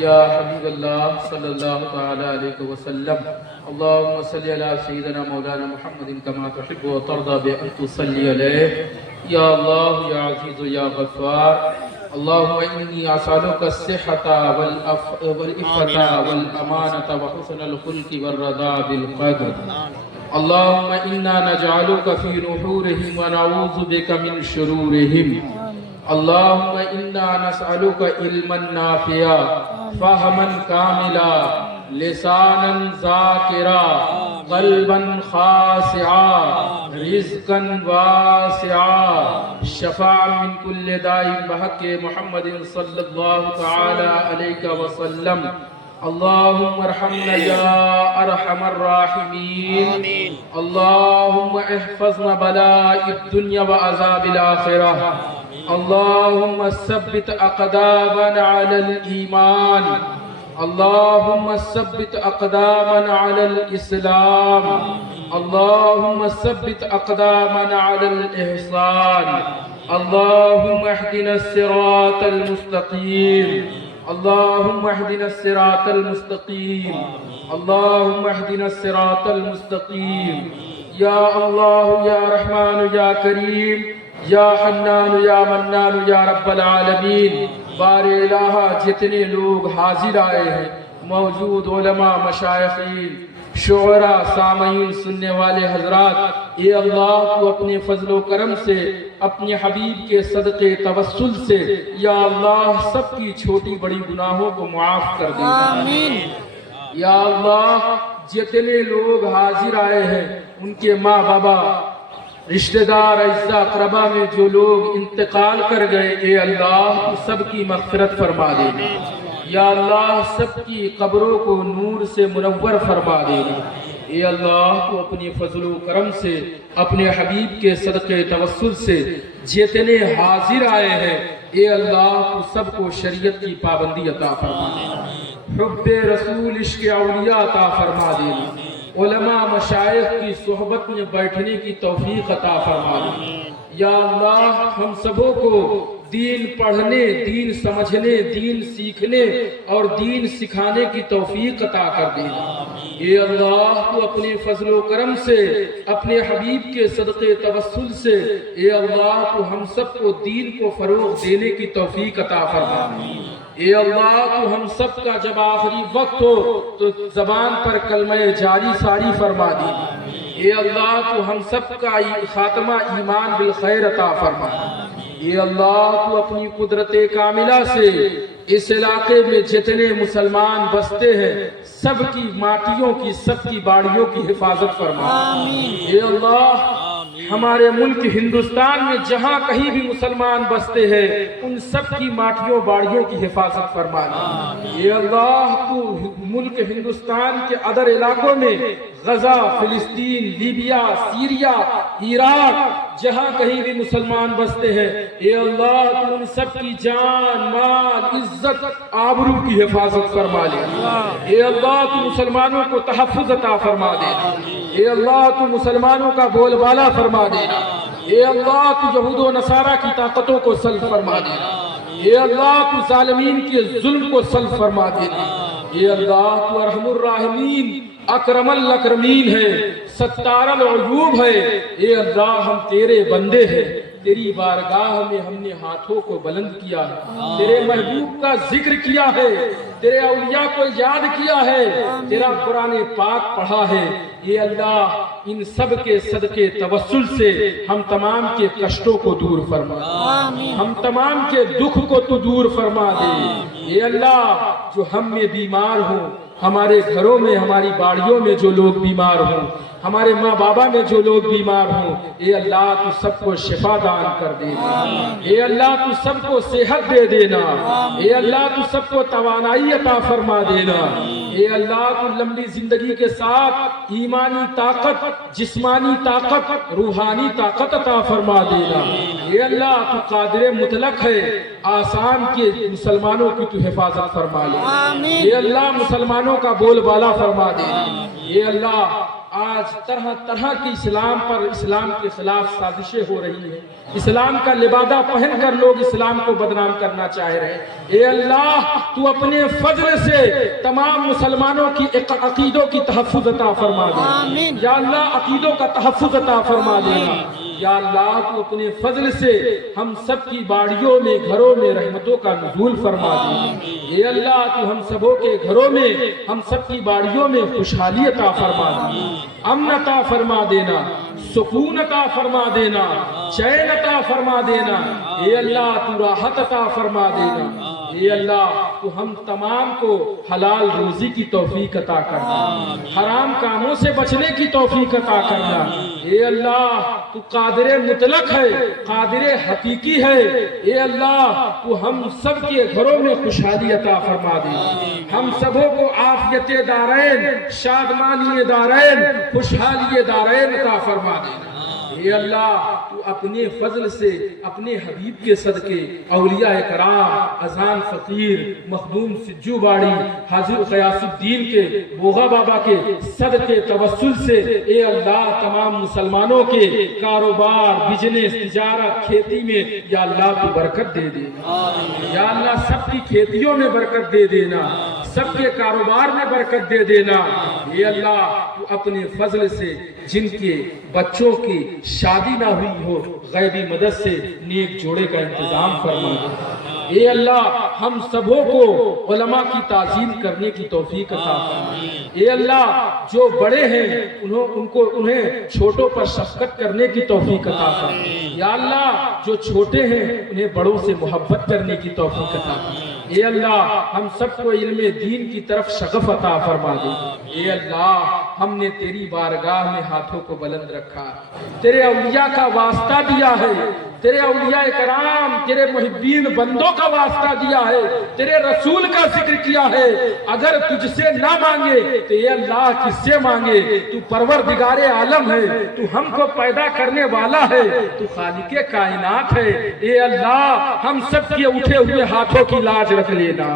یا حبیب اللہ صلی اللہ تعالی علیہ وسلم اللہم صلی علی سیدنا مولانا محمد کما تحب و ترضى بأن تصلی علیہ یا اللہ یا عزیز یا غفار اللہم انی اسألک الصحة والعفة والامانة وحسن الخلق والرضا بالقدر اللہم انا نجعلک فی نحورہم ونعوذ بک من شرورہم اللہم انا نسألک علما نافعا فہما کاملا لسانا ذاکرا قلبا خاشعا رزقا واسعا شفاعا من کل داء بحق محمد صلی اللہ تعالی علیہ وسلم اللہم ارحمنا یا ارحم الراحمین اللہم احفظنا بلاء الدنیا وعذاب الآخرہ اللہم ثبت اقدامنا علی الایمان اللہم ثبت اقدامنا علی الاسلام اللہم ثبت اقدامنا علی الاحسان اللہم اهدنا الصراط المستقیم اللہم اهدنا الصراط المستقیم اللہم اهدنا الصراط المستقیم یا اللہ یا رحمان یا کریم یا حنان یا منان یا رب العالمین بار الہ جتنے لوگ حاضر آئے ہیں موجود علماء مشائخین شعراء سامعین سننے والے حضرات اے اللہ تو اپنے فضل و کرم سے اپنے حبیب کے صدقے توسل سے یا اللہ سب کی چھوٹی بڑی گناہوں کو معاف کر دے آمین یا اللہ جتنے لوگ حاضر آئے ہیں ان کے ماں بابا رشتہ دار اعزاء اقربا میں جو لوگ انتقال کر گئے اے اللہ تو سب کی مغفرت فرما دے یا اللہ سب کی قبروں کو نور سے منور فرما دے اے اللہ تو اپنی فضل و کرم سے اپنے حبیب کے صدقے توسل سے جتنے حاضر آئے ہیں اے اللہ تو سب کو شریعت کی پابندی عطا فرما دے حب رسول عشق اولیاء عطا فرما دے علماء مشائخ کی صحبت میں بیٹھنے کی توفیق عطا فرما دے یا اللہ ہم سبوں کو دین پڑھنے دین سمجھنے دین سیکھنے اور دین سکھانے کی توفیق عطا کر دے اے اللہ تو اپنے فضل و کرم سے اپنے حبیب کے صدقے توسل سے اے اللہ تو ہم سب کو دین کو فروغ دینے کی توفیق عطا فرما اے اللہ تو ہم سب کا جب آخری وقت ہو تو زبان پر کلمہ جاری ساری فرما دی اے اللہ تو ہم سب کا خاتمہ ایمان بالخیر عطا فرما اے اللہ تو اپنی قدرت کاملہ سے اس علاقے میں جتنے مسلمان بستے ہیں سب کی ماٹیوں کی سب کی باڑیوں کی حفاظت فرما اے اللہ ہمارے ملک ہندوستان میں جہاں کہیں بھی مسلمان بستے ہیں ان سب کی ماٹیوں باڑیوں کی حفاظت فرما اے اللہ تو ملک ہندوستان کے ادر علاقوں میں غزہ فلسطین لیبیا سیریا عراق جہاں کہیں بھی مسلمان بستے ہیں اے اللہ تو ان سب کی جان مال عزت آبرو کی حفاظت فرما لے اے اللہ تو مسلمانوں کو تحفظ عطا فرما دے اے اللہ تو مسلمانوں کا بول بالا فرما دے اے اللہ تو یہود و نصارہ کی طاقتوں کو سلب فرما دے اے اللہ تو ظالمین کے ظلم کو سلب فرما دے اے اللہ تو ارحم الراحمین اکرم الاکرمین ہے ستار العیوب ہے اے اللہ ہم تیرے بندے ہیں تیری بارگاہ میں ہم نے ہاتھوں کو بلند کیا ہے تیرے محبوب کا ذکر کیا ہے تیرے اولیاء کو یاد کیا ہے تیرا قرآن پاک پڑھا ہے اے اللہ ان سب کے صدقے توسل سے ہم تمام کے کشتوں کو دور فرما ہم تمام کے دکھ کو تو دور فرما دے اے اللہ جو ہم میں بیمار ہوں ہمارے گھروں میں ہماری باڑیوں میں جو لوگ بیمار ہوں ہمارے ماں بابا میں جو لوگ بیمار ہوں اے اللہ تو سب کو شفا دان کر دینا اے اللہ تو سب کو صحت دے دینا اے اللہ تو سب کو توانائی عطا فرما دینا اے اللہ تو لمبی زندگی کے ساتھ ایمانی طاقت جسمانی طاقت روحانی طاقت عطا فرما دینا اے اللہ تو قادر مطلق ہے آسان کے مسلمانوں کی تو حفاظت فرما لے اے اللہ مسلمانوں کا بول بالا فرما دے اے اللہ آج طرح طرح کی اسلام پر، اسلام کے خلاف سازشیں ہو رہی ہیں، اسلام کا لبادہ پہن کر لوگ اسلام کو بدنام کرنا چاہ رہے ہیں۔ اے اللہ تو اپنے فضل سے تمام مسلمانوں کی عقیدوں کی تحفظ عطا فرما دے، یا اللہ عقیدوں کا تحفظ عطا فرما دینا، یا اللہ تو اپنے فضل سے ہم سب کی باڑیوں میں، گھروں میں رحمتوں کا نزول فرما دے۔ اے اللہ تو ہم سبوں کے گھروں میں، ہم سب کی باڑیوں میں خوشحالی عطا فرما دے، امن عطا فرما دینا، سکون عطا فرما دینا، چین عطا فرما دینا۔ اے اللہ تو راحت عطا فرما دینا، اے اللہ تو ہم تمام کو حلال روزی کی توفیق عطا کرنا، حرام کاموں سے بچنے کی توفیق عطا کرنا۔ اے اللہ تو قادر مطلق ہے، قادر حقیقی ہے۔ اے اللہ تو ہم سب کے گھروں میں خوشحالی عطا فرما دے، ہم سبوں کو عافیت دارین، شادمانی دارین، خوشحالی دارین عطا فرما دینا۔ اے اللہ تو اپنے فضل سے اپنے حبیب کے صدقے اولیاء کرام، اذان فقیر، مخدوم سجو باڑی، حاضر غیاث الدین کے بوغا بابا کے صدقے توسل سے اے اللہ تمام مسلمانوں کے کاروبار، بزنس، تجارت، کھیتی میں یا اللہ تو برکت دے دینا، یا اللہ سب کی کھیتیوں میں برکت دے دینا، سب کے کاروبار میں برکت دے دینا۔ اے اللہ تو اپنے فضل سے جن کے بچوں کی شادی نہ ہوئی ہو، غیبی مدد سے نیک جوڑے کا انتظام فرما دے۔ اے اللہ ہم سبوں کو علماء کی تعظیم کرنے کی توفیق عطا فرما۔ اے اللہ جو بڑے ہیں انہیں چھوٹوں پر شفقت کرنے کی توفیق عطا فرما۔ یا اللہ جو چھوٹے ہیں انہیں بڑوں سے محبت کرنے کی توفیق عطا فرما۔ اے اللہ ہم سب کو علم دین کی طرف شغف عطا فرما دے۔ اے اللہ ہم نے تیری بارگاہ میں ہاتھوں کو بلند رکھا، تیرے اولیاء کا واسطہ دیا ہے، تیرے اولیاء کرام، تیرے محبین بندوں کا واسطہ دیا ہے، تیرے رسول کا ذکر کیا ہے۔ اگر تجھ سے نہ مانگے تو اے اللہ کس سے مانگے؟ تو پروردگار عالم ہے، تو ہم کو پیدا کرنے والا ہے، تو خالق کائنات ہے۔ اے اللہ ہم سب کے اٹھے ہوئے ہاتھوں کی لاج رکھ لینا۔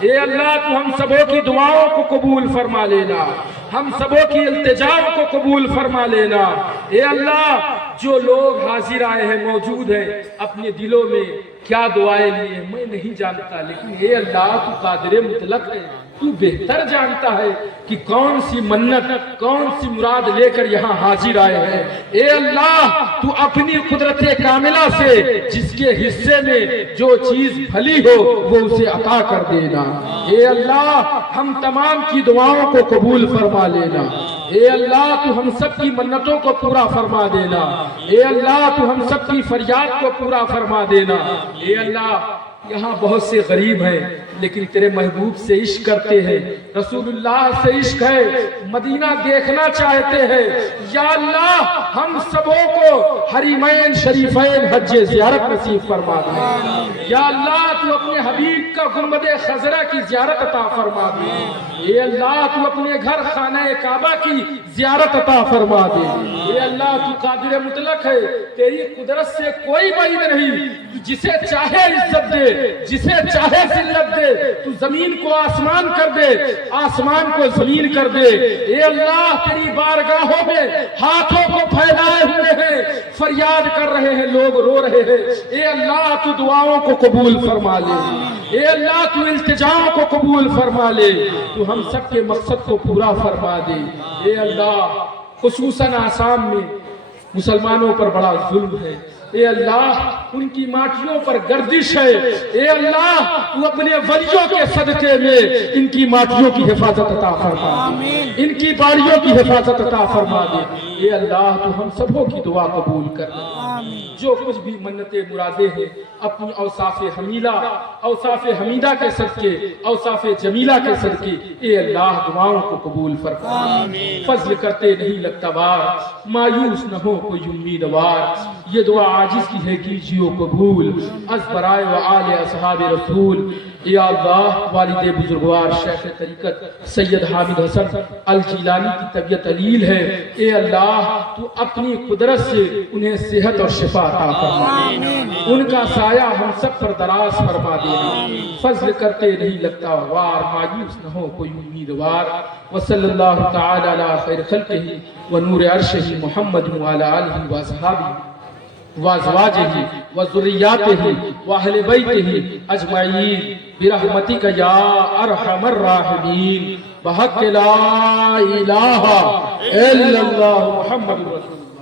اے اللہ تو ہم سبوں کی دعاؤں کو قبول فرما لینا، ہم سبوں کی التجاؤں کو قبول فرما لینا۔ اے اللہ جو لوگ حاضر آئے ہیں، موجود ہیں، اپنے دلوں میں کیا دعائیں لیے میں نہیں جانتا، لیکن اے اللہ تو قادر مطلق ہے، تو بہتر جانتا ہے کہ کون سی منت، کون سی مراد لے کر یہاں حاضر آئے ہیں۔ اے اللہ تو اپنی قدرت کاملہ سے جس کے حصے میں جو چیز بھلی ہو وہ اسے عطا کر دینا۔ اے اللہ ہم تمام کی دعاؤں کو قبول فرما لینا۔ اے اللہ تو ہم سب کی منتوں کو پورا فرما دینا۔ اے اللہ تو ہم سب کی فریاد کو پورا فرما دینا۔ اے اللہ یہاں بہت سے غریب ہیں لیکن تیرے محبوب سے عشق کرتے ہیں، رسول اللہ سے عشق ہے، مدینہ دیکھنا چاہتے ہیں۔ یا اللہ ہم سبوں کو حرمین شریفین حج زیارت نصیب فرما دے۔ یا اللہ تو اپنے حبیب کا گنبد خضرا کی زیارت عطا فرما دے۔ اے اللہ تو اپنے گھر خانہ کعبہ کی زیارت عطا فرما دے۔ اے اللہ تو قادر مطلق ہے، تیری قدرت سے کوئی بعید نہیں، جسے چاہے عزت دے، جسے چاہے ذلت دے، تو زمین کو آسمان کر دے، آسمان کو زمین کر دے۔ اے اللہ تیری بارگاہوں میں ہاتھوں کو پھیلائے ہوئے ہیں، فریاد کر رہے ہیں، لوگ رو رہے ہیں۔ اے اللہ تو دعاؤں کو قبول فرما لے، اے اللہ تو التجاؤں کو قبول فرما لے، تو ہم سب کے مقصد کو پورا فرما دے۔ اے اللہ خصوصاً آسام میں مسلمانوں پر بڑا ظلم ہے، اے اللہ ان کی ماٹیوں پر گردش ہے، اے اللہ تو اپنے ولیوں کے صدقے میں ان کی ماٹیوں کی حفاظت عطا فرما دے، ان کی باڑیوں کی حفاظت عطا فرما دے۔ اے اللہ تو ہم سبوں کی دعا قبول کر لے، جو کچھ بھی منتیں مرادیں ہیں اپنی اوصاف حمیدہ، اوصاف حمیدہ کے صدقے، اوصاف جمیلہ کے صدقے اے اللہ دعاؤں کو قبول فرما۔ فضل کرتے نہیں لگتا بار، مایوس نہ ہو کوئی امیدوار، یہ دعا عاجز کی ہے کیجیو قبول، از برائے و آل اصحاب رسول۔ یا اللہ والد بزرگوار شیخ طریقت سید حامد حسن الجیلانی کی طبیعت علیل ہے، اے اللہ تو اپنی قدرت سے انہیں صحت اور شفا عطا فرما، ان کا سایہ ہم سب پر دراز فرما دینا، فضل کرتے نہیں لگتا وار، مایوس نہ ہو کوئی امیدوار۔ وصلی اللہ تعالی علی خیر خلقہ ونور عرشہ محمد وعلی آلہ واصحابہ وازواجہ وذریاتہ واہل بیتہ اجمعین برحمتک یا ارحم الراحمین بحق لا الہ الا اللہ محمد رسول اللہ۔